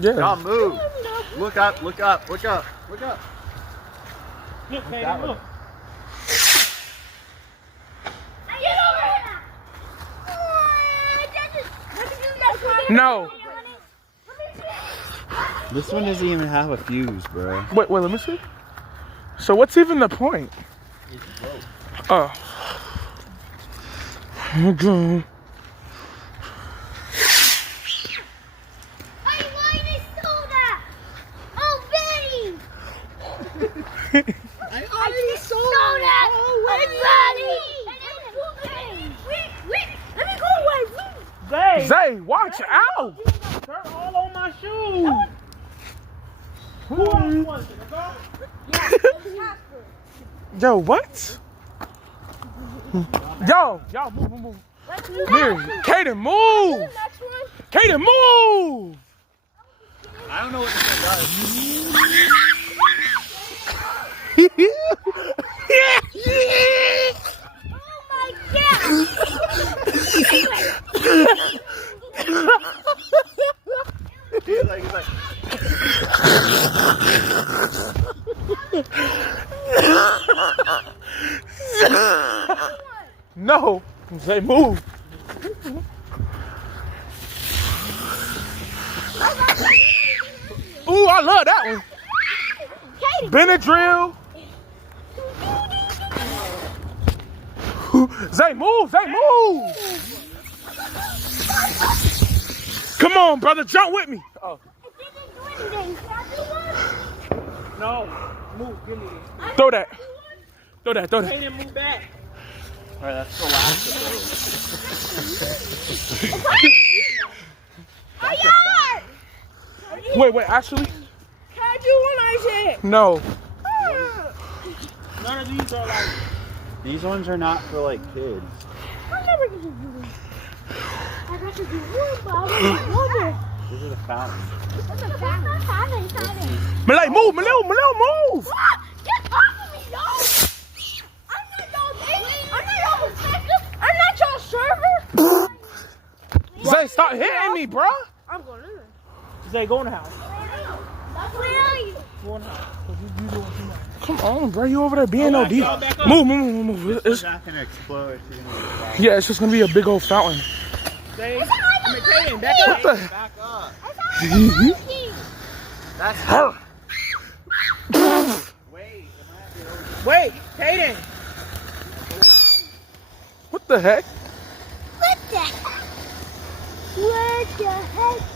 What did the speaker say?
Yeah. Y'all move. Look up, look up, look up, look up. Look, Kaden, look. Get over here! No. This one doesn't even have a fuse, bro. Wait, let me see. So what's even the point? It's broke. Oh. Okay. I want a soda! Oh, Betty! I already sold Soda! Let me go away! Zay, watch out! Dirt all on my shoes. Who else wants it? Go. Yo, what? Yo, y'all move. Here, Kaden, move! Kaden, move! I don't know what this one does. He's like, No, Zay, move. Ooh, I love that one. Benadryl. Zay, move. Come on, brother, jump with me. Oh. No. Move. Give me it. Throw that. Kaden, move back. alright, that's the last of those. Wait, Ashley? Can I do one ice hit? No. None of these are like. These ones are not for like kids. I'm never gonna do this. I got to do one, but I want These are the fountains. What's a fountain? Malay, move. Get off of me, y'all! I'm not y'all protector. I'm not y'all server. Zay, stop hitting me, bruh. I'm going in. Zay, go in the house. Where are you? Go in the house. You doing too much. Come on, bro. You over there being Alright, OD. y'all back up. Move. It's not gonna explode. It's gonna explode. Yeah, it's just gonna be a big old fountain. Zay, Kaden, back What up. the? Back up. That's That's Her. Wait, Wait, Kaden. What the heck? What the heck?